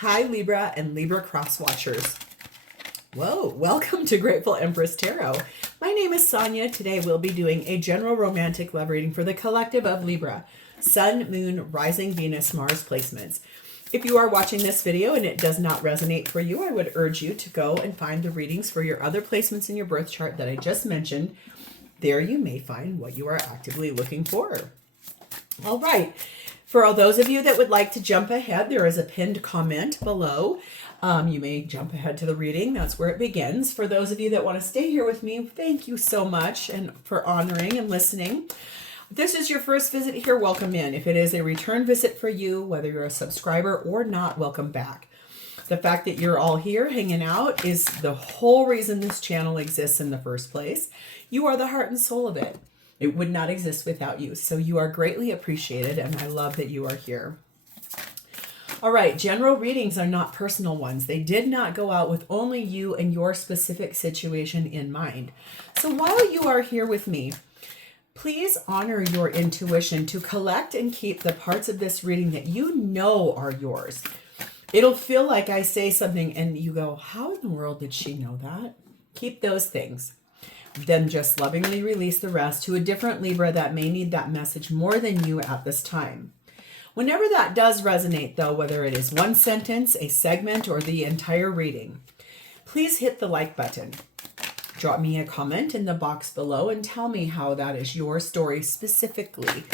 Hi, Libra and Libra cross watchers. Whoa, welcome to Grateful Empress Tarot. My name is Sonia. Today we'll be doing a general romantic love reading for the collective of Libra, Sun, Moon, Rising, Venus, Mars placements. If you are watching this video and it does not resonate for you, I would urge you to go and find the readings for your other placements in your birth chart that I just mentioned. There you may find what you are actively looking for. All right. For all those of you that would like to jump ahead, there is a pinned comment below. You may jump ahead to the reading. That's where it begins. For those of you that want to stay here with me, thank you so much and for honoring and listening. If this is your first visit here, welcome in. If it is a return visit for you, whether you're a subscriber or not, welcome back. The fact that you're all here hanging out is the whole reason this channel exists in the first place. You are the heart and soul of it. It would not exist without you. So you are greatly appreciated, and I love that you are here. All right, general readings are not personal ones. They did not go out with only you and your specific situation in mind. So while you are here with me, please honor your intuition to collect and keep the parts of this reading that you know are yours. It'll feel like I say something and you go, how in the world did she know that? Keep those things. Then just lovingly release the rest to a different Libra that may need that message more than you at this time. Whenever that does resonate, though, whether it is one sentence, a segment, or the entire reading, please hit the like button. Drop me a comment in the box below and tell me how that is your story specifically.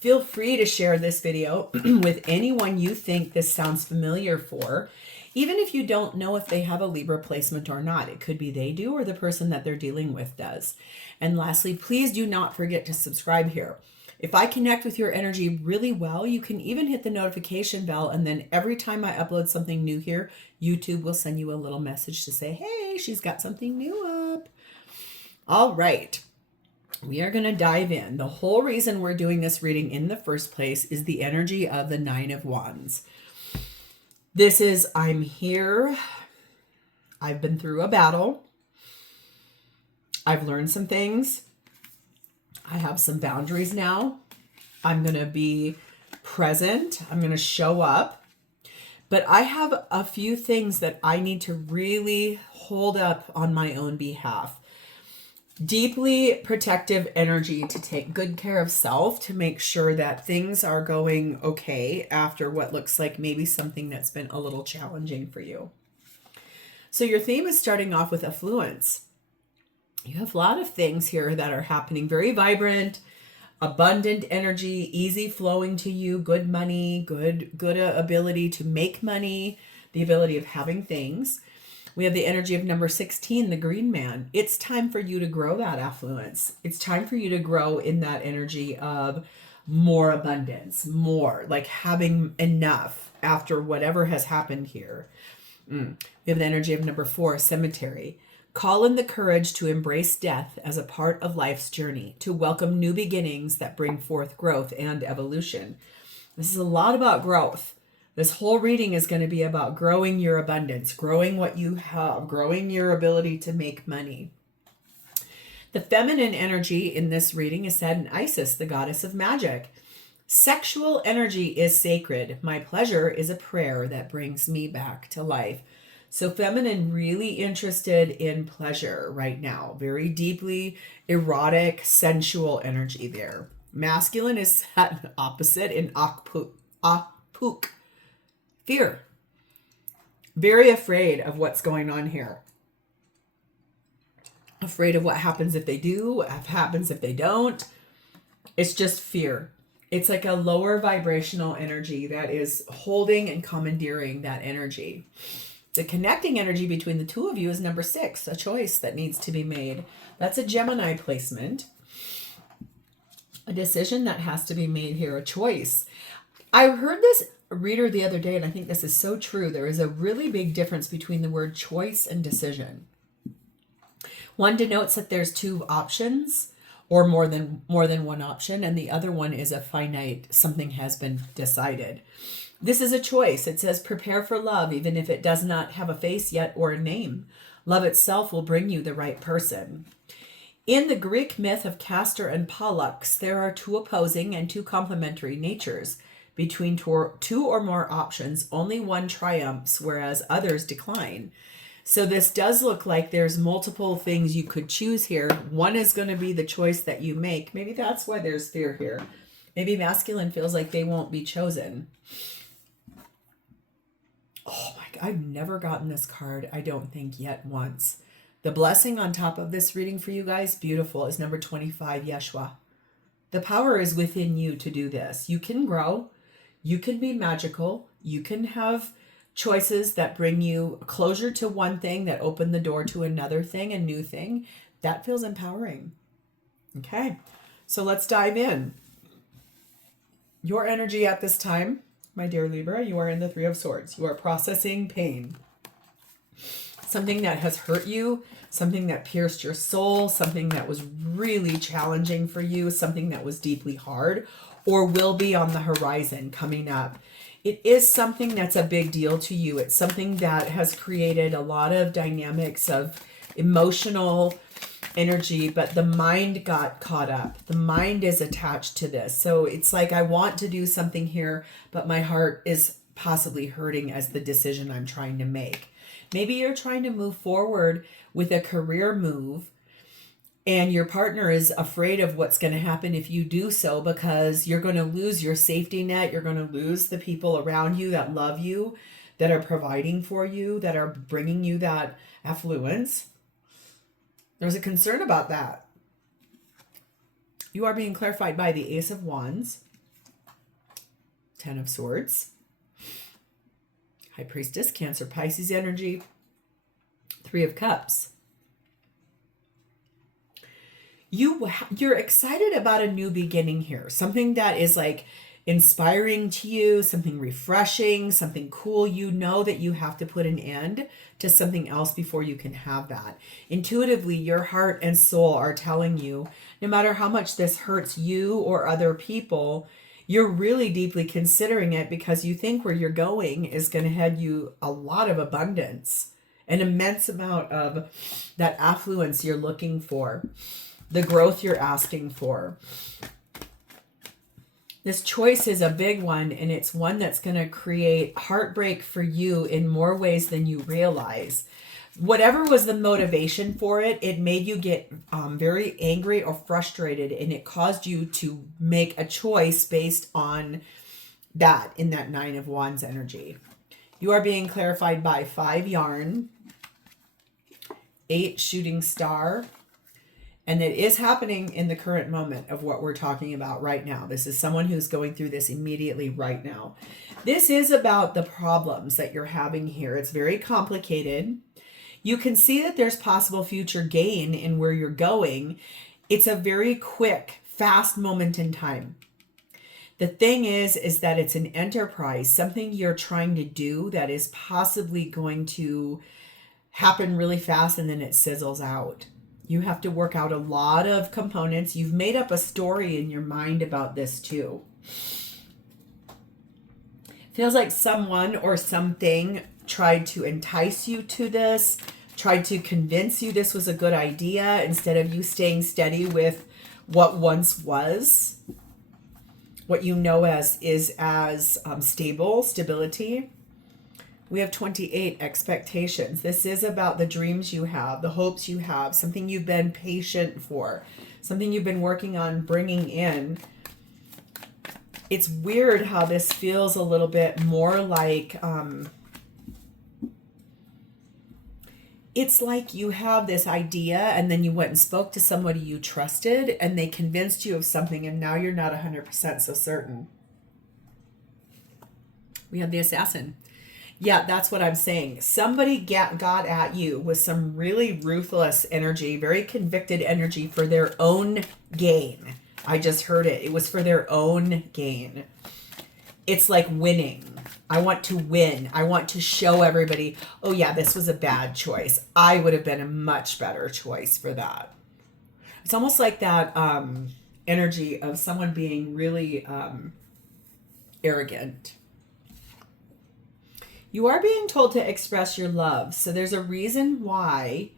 Feel free to share this video with anyone you think this sounds familiar for. Even if you don't know if they have a Libra placement or not, it could be they do or the person that they're dealing with does. And lastly, please do not forget to subscribe here. If I connect with your energy really well, you can even hit the notification bell, and then every time I upload something new here, YouTube will send you a little message to say, hey, she's got something new up. All right. We are going to dive in. The whole reason we're doing this reading in the first place is the energy of the Nine of Wands. This is, I'm here, I've been through a battle, I've learned some things, I have some boundaries now, I'm going to be present, I'm going to show up, but I have a few things that I need to really hold up on my own behalf. Deeply protective energy to take good care of self, to make sure that things are going okay after what looks like maybe something that's been a little challenging for you. So your theme is starting off with affluence. You have a lot of things here that are happening. Very vibrant, abundant energy, easy flowing to you, good money, good ability to make money, the ability of having things. We have the energy of number 16, the green man. It's time for you to grow that affluence. It's time for you to grow in that energy of more abundance, more like having enough after whatever has happened here. We have the energy of number 4, cemetery. Call in the courage to embrace death as a part of life's journey, to welcome new beginnings that bring forth growth and evolution. This is a lot about growth. This whole reading is going to be about growing your abundance, growing what you have, growing your ability to make money. The feminine energy in this reading is said in Isis, the goddess of magic. Sexual energy is sacred. My pleasure is a prayer that brings me back to life. So feminine, really interested in pleasure right now. Very deeply erotic, sensual energy there. Masculine is set opposite in Akpuk. Fear. Very afraid of what's going on here. Afraid of what happens if they do, what happens if they don't. It's just fear. It's like a lower vibrational energy that is holding and commandeering that energy. The connecting energy between the two of you is number 6, a choice that needs to be made. That's a Gemini placement. A decision that has to be made here, a choice. I heard this reader the other day, and I think this is so true. There is a really big difference between the word choice and decision. One denotes that there's 2 options or more than one option, and the other one is a finite, something has been decided. This is a choice. It says prepare for love, even if it does not have a face yet or a name. Love itself will bring you the right person. In the Greek myth of Castor and Pollux, there are 2 opposing and 2 complementary natures. between two or more options. Only one triumphs, whereas others decline. So this does look like there's multiple things you could choose here. One is going to be the choice that you make. Maybe that's why there's fear here. Maybe masculine feels like they won't be chosen. Oh my God, I've never gotten this card, I don't think, yet once. The blessing on top of this reading for you guys, beautiful, is number 25, Yeshua. The power is within you to do this. You can grow. You can be magical. You can have choices that bring you closure to one thing, that open the door to another thing, a new thing. That feels empowering. Okay, so let's dive in. Your energy at this time, my dear Libra, you are in the Three of Swords. You are processing pain. Something that has hurt you, something that pierced your soul, something that was really challenging for you, something that was deeply hard, or will be on the horizon coming up. It is something that's a big deal to you. It's something that has created a lot of dynamics of emotional energy, but the mind got caught up. The mind is attached to this. So it's like, I want to do something here, but my heart is possibly hurting as the decision I'm trying to make. Maybe you're trying to move forward with a career move and your partner is afraid of what's going to happen if you do so, because you're going to lose your safety net. You're going to lose the people around you that love you, that are providing for you, that are bringing you that affluence. There's a concern about that. You are being clarified by the Ace of Wands, Ten of Swords, High Priestess, Cancer, Pisces energy, Three of Cups. You're excited about a new beginning here. Something that is like inspiring to you, something refreshing, something cool. You know that you have to put an end to something else before you can have that. Intuitively, your heart and soul are telling you, no matter how much this hurts you or other people, you're really deeply considering it because you think where you're going is going to head you a lot of abundance, an immense amount of that affluence you're looking for, the growth you're asking for. This choice is a big one, and it's one that's going to create heartbreak for you in more ways than you realize. Whatever was the motivation for it, it made you get very angry or frustrated, and it caused you to make a choice based on that in that Nine of Wands energy. You are being clarified by 5 Yarn, 8 Shooting Star, and it is happening in the current moment of what we're talking about right now. This is someone who's going through this immediately right now. This is about the problems that you're having here. It's very complicated. You can see that there's possible future gain in where you're going. It's a very quick, fast moment in time. The thing is that it's an enterprise, something you're trying to do that is possibly going to happen really fast, and then it sizzles out. You have to work out a lot of components. You've made up a story in your mind about this too. Feels like someone or something tried to entice you to this, tried to convince you this was a good idea instead of you staying steady with what once was, what you know as stability. We have 28 expectations. This is about the dreams you have, the hopes you have, something you've been patient for, something you've been working on bringing in. It's weird how this feels a little bit more like, it's like you have this idea and then you went and spoke to somebody you trusted and they convinced you of something and now you're not 100% so certain. We have the Assassin. Yeah, that's what I'm saying. Somebody got at you with some really ruthless energy, very convicted energy for their own gain. I just heard it. It was for their own gain. It's like winning. I want to win. I want to show everybody, oh yeah, this was a bad choice. I would have been a much better choice for that. It's almost like that energy of someone being really arrogant. You are being told to express your love. So there's a reason why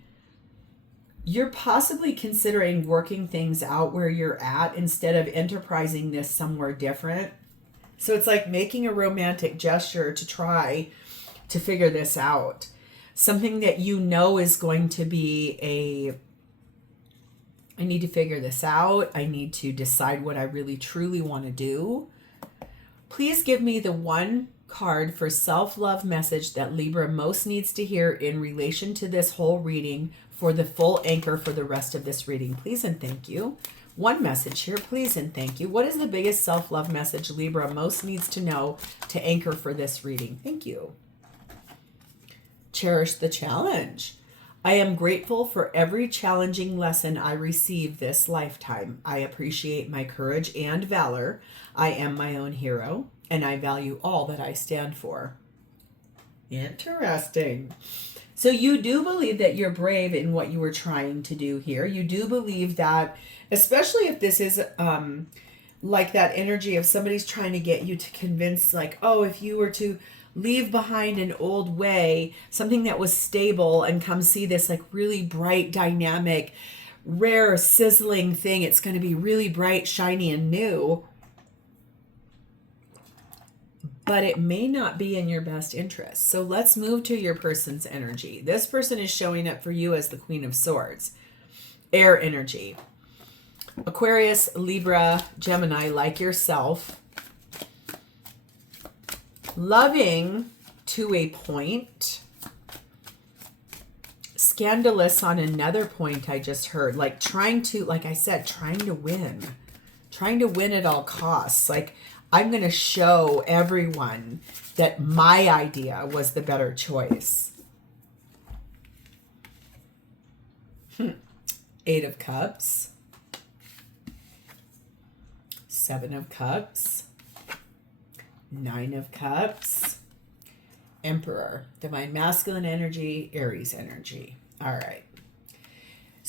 you're possibly considering working things out where you're at instead of enterprising this somewhere different. So it's like making a romantic gesture to try to figure this out. Something that you know is going to be I need to figure this out. I need to decide what I really truly want to do. Please give me the one card for self-love message that Libra most needs to hear in relation to this whole reading for the full anchor for the rest of this reading. Please and thank you. One message here, please and thank you. What is the biggest self-love message Libra most needs to know to anchor for this reading? Thank you. Cherish the challenge. I am grateful for every challenging lesson I receive this lifetime. I appreciate my courage and valor. I am my own hero, and I value all that I stand for. Interesting. So you do believe that you're brave in what you were trying to do here. You do believe that, especially if this is like that energy of somebody's trying to get you to convince, like, oh, if you were to leave behind an old way, something that was stable, and come see this like really bright, dynamic, rare, sizzling thing, it's going to be really bright, shiny, and new. But it may not be in your best interest. So let's move to your person's energy. This person is showing up for you as the Queen of Swords. Air energy. Aquarius, Libra, Gemini, like yourself. Loving to a point. Scandalous on another point I just heard. Like trying to, like I said, trying to win. Trying to win at all costs. Like, I'm going to show everyone that my idea was the better choice. Eight of Cups. Seven of Cups. Nine of Cups. Emperor. Divine Masculine energy, Aries energy. All right.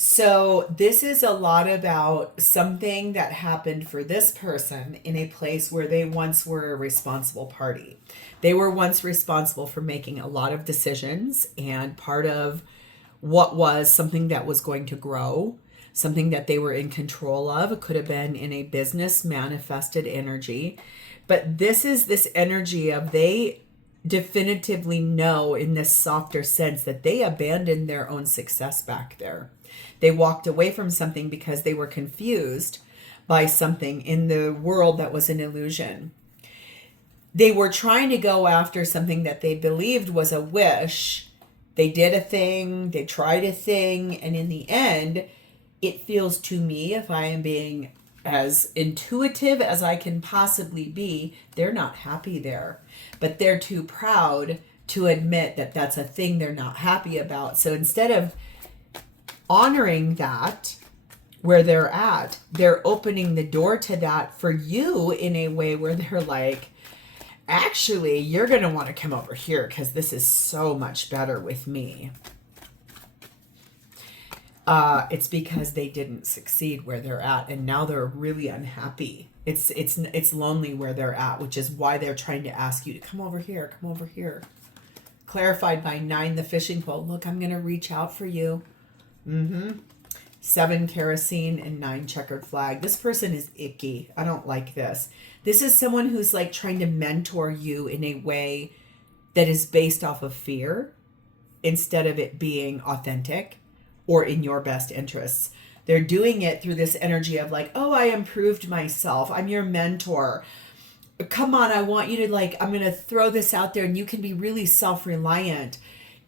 So this is a lot about something that happened for this person in a place where they once were a responsible party. They were once responsible for making a lot of decisions, and part of what was something that was going to grow, something that they were in control of. It could have been in a business manifested energy. But this is this energy of they definitively know in this softer sense that they abandoned their own success back there. They walked away from something because they were confused by something in the world that was an illusion. They were trying to go after something that they believed was a wish. They did a thing, they tried a thing, and in the end, it feels to me, if I am being as intuitive as I can possibly be, they're not happy there. But they're too proud to admit that that's a thing they're not happy about. So instead of honoring that where they're at, they're opening the door to that for you in a way where they're like, actually, you're going to want to come over here because this is so much better with me. It's because they didn't succeed where they're at, and now they're really unhappy. It's lonely where they're at, which is why they're trying to ask you to come over here, come over here. Clarified by 9, the fishing pole. Look, I'm going to reach out for you. 7, kerosene, and 9, checkered flag. This person is icky. I don't like this. This is someone who's like trying to mentor you in a way that is based off of fear instead of it being authentic or in your best interests. They're doing it through this energy of like, oh, I improved myself. I'm your mentor. Come on, I want you to like, I'm going to throw this out there and you can be really self-reliant.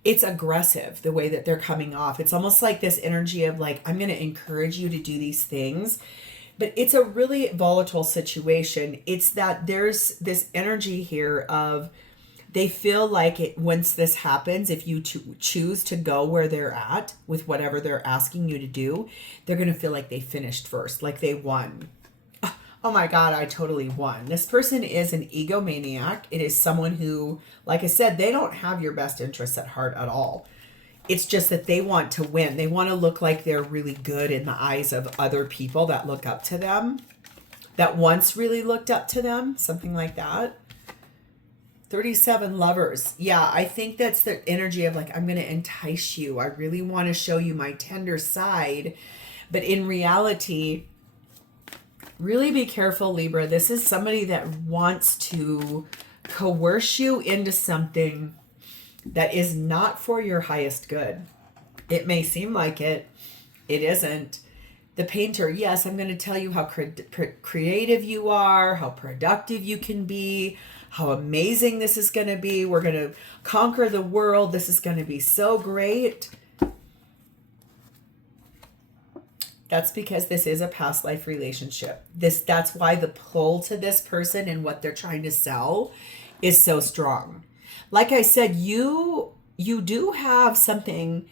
It's aggressive the way that they're coming off. It's almost like this energy of like, I'm going to encourage you to do these things. But it's a really volatile situation. It's that there's this energy here of they feel like it once this happens, if you choose to go where they're at with whatever they're asking you to do, they're going to feel like they finished first, like they won. Oh my God, I totally won. This person is an egomaniac. It is someone who, like I said, they don't have your best interests at heart at all. It's just that they want to win. They want to look like they're really good in the eyes of other people that look up to them, that once really looked up to them, something like that. 37 lovers. Yeah, I think that's the energy of like, I'm going to entice you. I really want to show you my tender side. But in reality, Really be careful, Libra. This is somebody that wants to coerce you into something that is not for your highest good. It may seem like it. It isn't. The painter, yes, I'm going to tell you how creative you are, how productive you can be, how amazing this is going to be. We're going to conquer the world. This is going to be so great. That's because this is a past life relationship. That's why the pull to this person and what they're trying to sell is so strong. Like I said, you do have something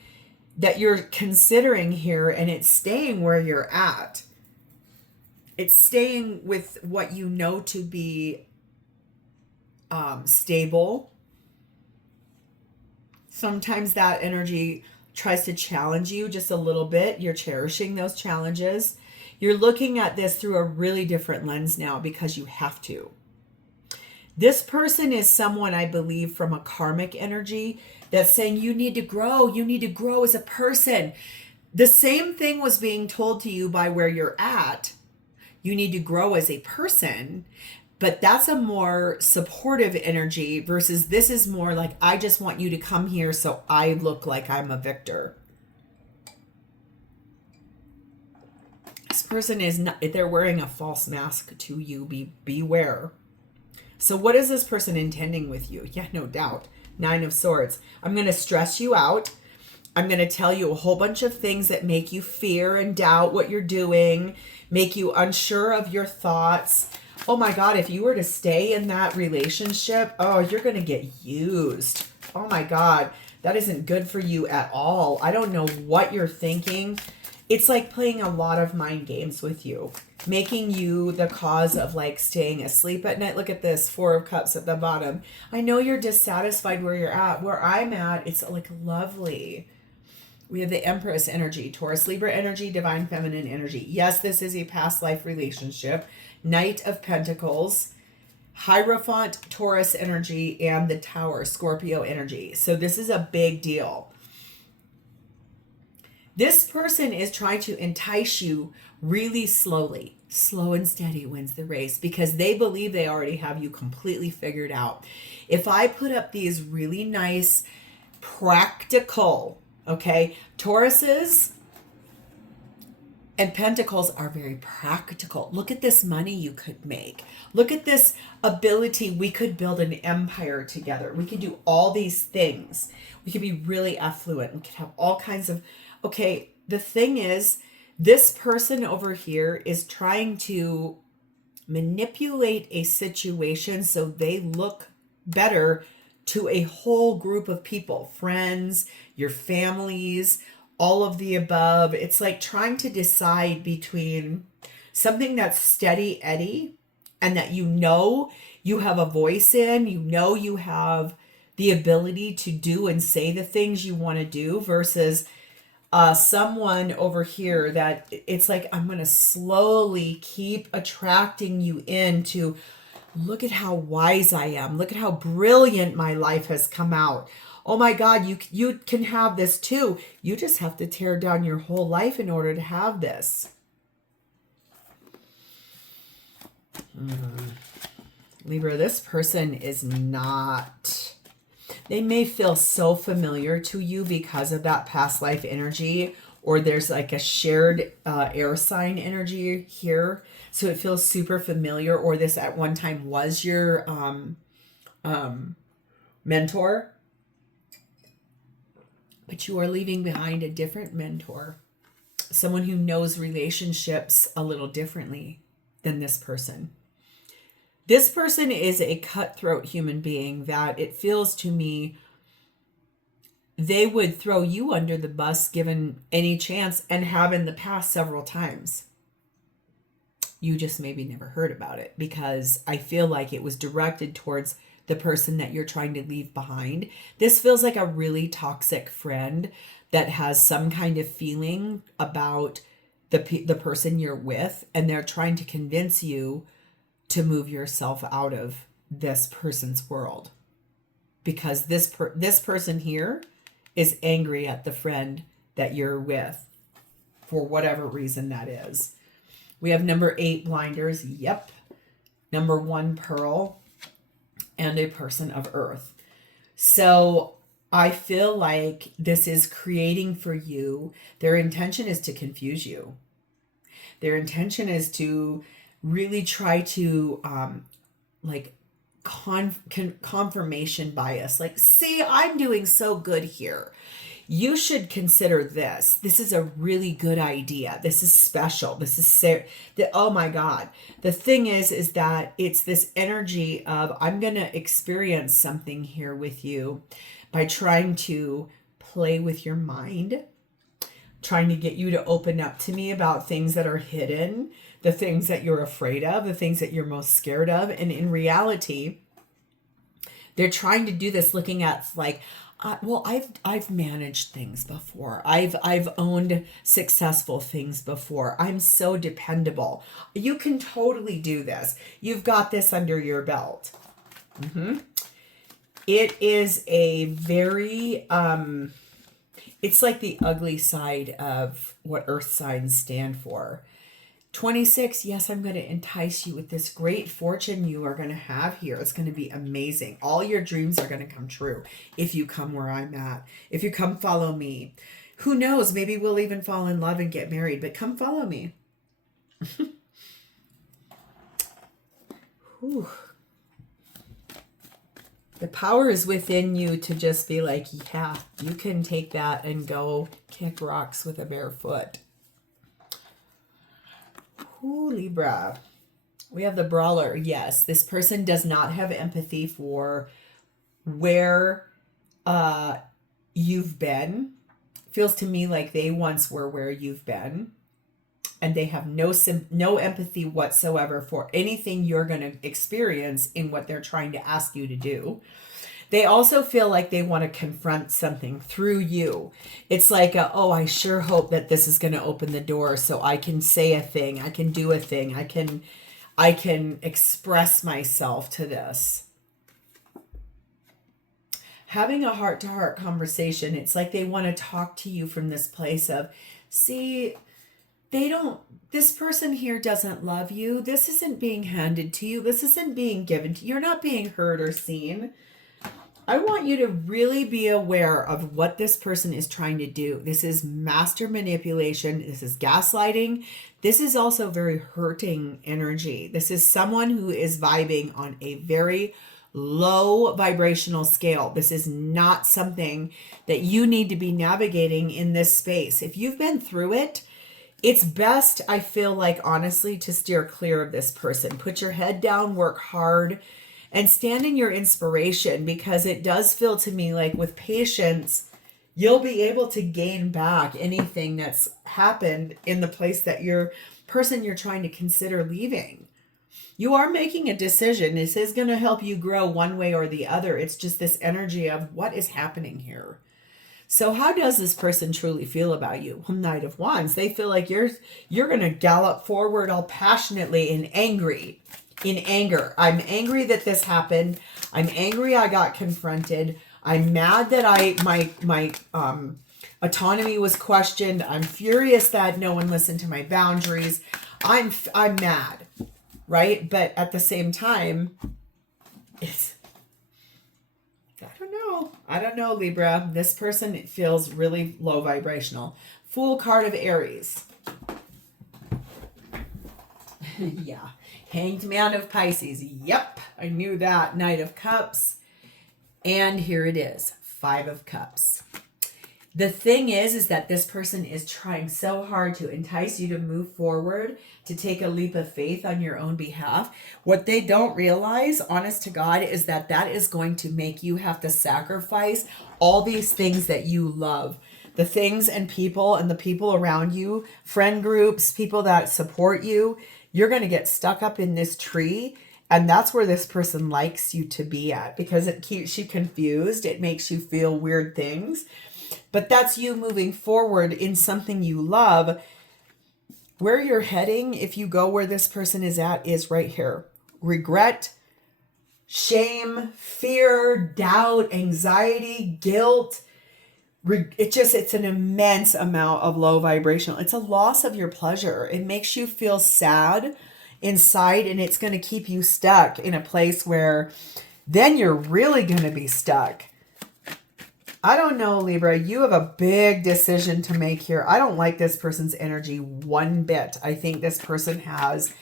that you're considering here, and it's staying where you're at. It's staying with what you know to be stable. Sometimes that energy tries to challenge you just a little bit. You're cherishing those challenges. You're looking at this through a really different lens now because you have to. This person is someone, I believe, from a karmic energy that's saying you need to grow. You need to grow as a person. The same thing was being told to you by where you're at. You need to grow as a person. But that's a more supportive energy versus this is more like, I just want you to come here so I look like I'm a victor. This person is not, they're wearing a false mask to you. Beware. So what is this person intending with you? Yeah, no doubt. 9 of Swords. I'm going to stress you out. I'm going to tell you a whole bunch of things that make you fear and doubt what you're doing, make you unsure of your thoughts. Oh my God, if you were to stay in that relationship, oh, you're going to get used. Oh my God, that isn't good for you at all. I don't know what you're thinking. It's like playing a lot of mind games with you, making you the cause of like staying asleep at night. Look at this, 4 of Cups at the bottom. I know you're dissatisfied where you're at. Where I'm at, it's like lovely. We have the Empress energy, Taurus, Libra energy, Divine Feminine energy. Yes, this is a past life relationship. Knight of Pentacles, Hierophant, Taurus energy, and the Tower, Scorpio energy. So this is a big deal. This person is trying to entice you really slowly. Slow and steady wins the race because they believe they already have you completely figured out. If I put up these really nice, practical, okay, Tauruses and Pentacles are very practical. Look at this money you could make. Look at this ability. We could build an empire together. We could do all these things. We could be really affluent. We could have all kinds of... Okay, the thing is, this person over here is trying to manipulate a situation so they look better to a whole group of people, friends, your families, all of the above. It's like trying to decide between something that's steady Eddie and that you know you have a voice in, you have the ability to do and say the things you want to do versus someone over here that it's like, I'm going to slowly keep attracting you into, look at how wise I am. Look at how brilliant my life has come out. Oh my God, you can have this too. You just have to tear down your whole life in order to have this. Libra, this person is not... They may feel so familiar to you because of that past life energy, or there's like a shared air sign energy here. So it feels super familiar, or this at one time was your mentor. But you are leaving behind a different mentor. Someone who knows relationships a little differently than this person. This person is a cutthroat human being that it feels to me they would throw you under the bus given any chance, and have in the past several times. You just maybe never heard about it because I feel like it was directed towards the person that you're trying to leave behind. This feels like a really toxic friend that has some kind of feeling about the person you're with, and they're trying to convince you to move yourself out of this person's world, because this person here is angry at the friend that you're with for whatever reason that is. We have number 8 blinders. Yep. Number 1 pearl. And a person of earth. So I feel like this is creating for you. Their intention is to confuse you. Their intention is to really try to like confirmation bias. Like, see, I'm doing so good here. You should consider this. This is a really good idea. This is special. This is oh my God. The thing is that it's this energy of, I'm going to experience something here with you by trying to play with your mind, trying to get you to open up to me about things that are hidden, the things that you're afraid of, the things that you're most scared of. And in reality, they're trying to do this looking at like, well, I've managed things before. I've owned successful things before. I'm so dependable. You can totally do this. You've got this under your belt. It is a very it's like the ugly side of what earth signs stand for. 26, yes, I'm going to entice you with this great fortune you are going to have here. It's going to be amazing. All your dreams are going to come true if you come where I'm at. If you come follow me. Who knows? Maybe we'll even fall in love and get married, but come follow me. Whew. The power is within you to just be like, yeah, you can take that and go kick rocks with a bare foot. Ooh, Libra. We have the brawler. Yes, this person does not have empathy for where you've been. Feels to me like they once were where you've been. And they have no empathy whatsoever for anything you're going to experience in what they're trying to ask you to do. They also feel like they want to confront something through you. It's like, oh, I sure hope that this is going to open the door so I can say a thing, I can do a thing, I can express myself to this. Having a heart-to-heart conversation, it's like they want to talk to you from this place of, see, this person here doesn't love you. This isn't being handed to you. This isn't being given to you. You're not being heard or seen. I want you to really be aware of what this person is trying to do. This is master manipulation. This is gaslighting. This is also very hurting energy. This is someone who is vibing on a very low vibrational scale. This is not something that you need to be navigating in this space. If you've been through it, it's best, I feel like, honestly, to steer clear of this person. Put your head down, work hard, and stand in your inspiration, because it does feel to me like with patience, you'll be able to gain back anything that's happened in the place that you're trying to consider leaving. You are making a decision. This is going to help you grow one way or the other. It's just this energy of what is happening here. So how does this person truly feel about you? Knight of Wands. They feel like you're going to gallop forward all passionately and angry. In anger. I'm angry that this happened. I'm angry I got confronted. I'm mad that my autonomy was questioned. I'm furious that no one listened to my boundaries. I'm mad, right? But at the same time, I don't know, Libra. This person feels really low vibrational. Fool card of Aries. Yeah. Hanged Man of Pisces. Yep, I knew that. Knight of Cups. And here it is, 5 of Cups. The thing is that this person is trying so hard to entice you to move forward, to take a leap of faith on your own behalf. What they don't realize, honest to God, is that that is going to make you have to sacrifice all these things that you love. The things and the people around you, friend groups, people that support you. You're going to get stuck up in this tree, and that's where this person likes you to be at, because it keeps you confused. It makes you feel weird things, but that's you moving forward in something you love. Where you're heading, if you go where this person is at, is right here. Regret, shame, fear, doubt, anxiety, guilt. it's an immense amount of low vibrational. It's a loss of your pleasure. It makes you feel sad inside, and it's going to keep you stuck in a place where then you're really going to be stuck. I don't know, Libra. You have a big decision to make here. I don't like this person's energy one bit. I think this person has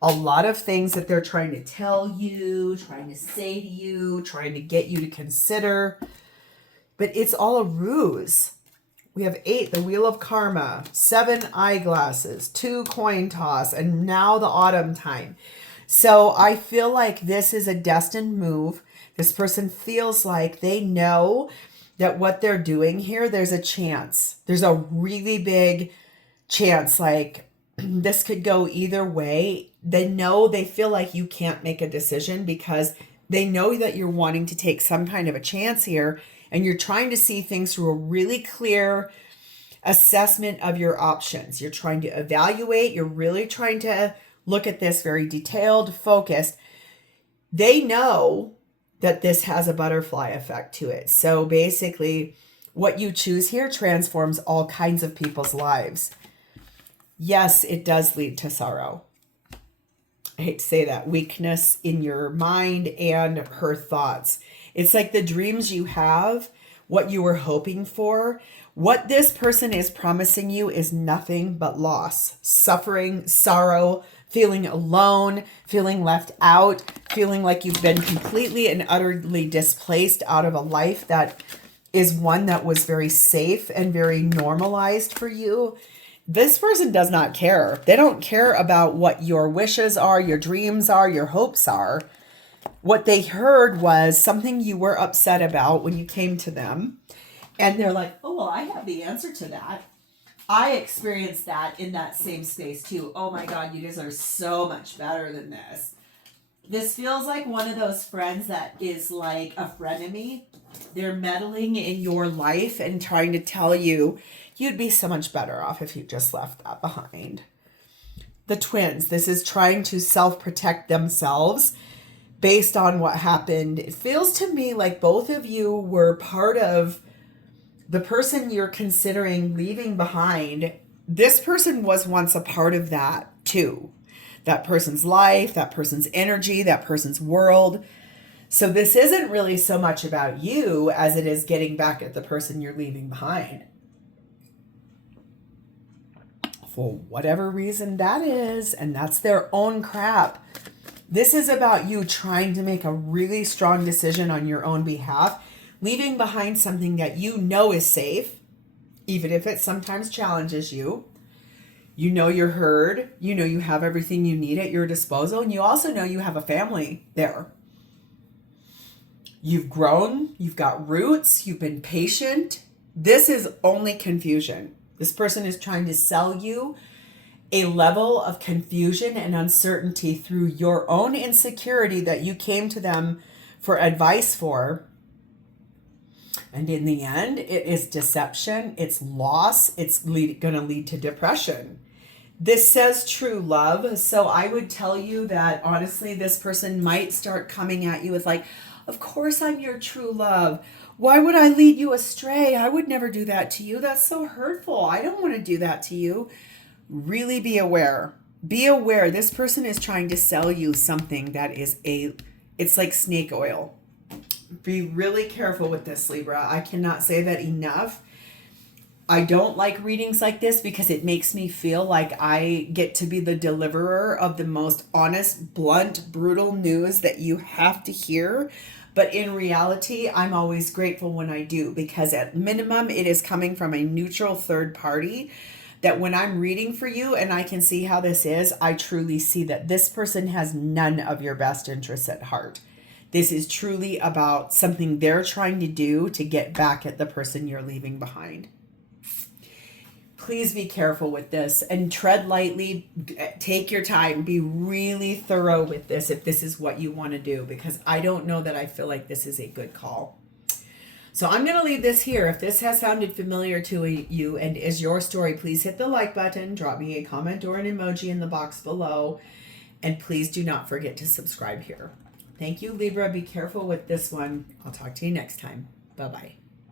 a lot of things that they're trying to tell you, trying to say to you, trying to get you to consider. But it's all a ruse. We have 8, the Wheel of Karma, 7 eyeglasses, 2 coin toss, and now the autumn time. So I feel like this is a destined move. This person feels like they know that what they're doing here, there's a chance. There's a really big chance, like this could go either way. They feel like you can't make a decision because they know that you're wanting to take some kind of a chance here, and you're trying to see things through a really clear assessment of your options. You're trying to evaluate. You're really trying to look at this very detailed, focused. They know that this has a butterfly effect to it. So basically, what you choose here transforms all kinds of people's lives. Yes, it does lead to sorrow. I hate to say that. Weakness in your mind and her thoughts. It's like the dreams you have, what you were hoping for. What this person is promising you is nothing but loss, suffering, sorrow, feeling alone, feeling left out, feeling like you've been completely and utterly displaced out of a life that is one that was very safe and very normalized for you. This person does not care. They don't care about what your wishes are, your dreams are, your hopes are. What they heard was something you were upset about when you came to them. And they're like, oh, well, I have the answer to that. I experienced that in that same space too. Oh my God, you guys are so much better than this. This feels like one of those friends that is like a frenemy. They're meddling in your life and trying to tell you you'd be so much better off if you just left that behind. The twins, this is trying to self-protect themselves based on what happened. It feels to me like both of you were part of the person you're considering leaving behind. This person was once a part of that too. That person's life, that person's energy, that person's world. So this isn't really so much about you as it is getting back at the person you're leaving behind. For whatever reason that is, and that's their own crap. This is about you trying to make a really strong decision on your own behalf, leaving behind something that you know is safe, even if it sometimes challenges you. You know you're heard. You know you have everything you need at your disposal. And you also know you have a family there. You've grown. You've got roots. You've been patient. This is only confusion. This person is trying to sell you a level of confusion and uncertainty through your own insecurity that you came to them for advice for. And in the end, it is deception, it's loss, it's going to lead to depression. This says true love. So I would tell you that honestly, this person might start coming at you with like, of course I'm your true love. Why would I lead you astray? I would never do that to you. That's so hurtful. I don't want to do that to you. Really be aware. Be aware. This person is trying to sell you something that is it's like snake oil. Be really careful with this, Libra. I cannot say that enough. I don't like readings like this because it makes me feel like I get to be the deliverer of the most honest, blunt, brutal news that you have to hear. But in reality, I'm always grateful when I do, because at minimum, it is coming from a neutral third party that when I'm reading for you and I can see how this is, I truly see that this person has none of your best interests at heart. This is truly about something they're trying to do to get back at the person you're leaving behind. Please be careful with this and tread lightly. Take your time. Be really thorough with this if this is what you want to do, because I don't know that I feel like this is a good call. So I'm going to leave this here. If this has sounded familiar to you and is your story, please hit the like button, drop me a comment or an emoji in the box below, and please do not forget to subscribe here. Thank you, Libra. Be careful with this one. I'll talk to you next time. Bye-bye.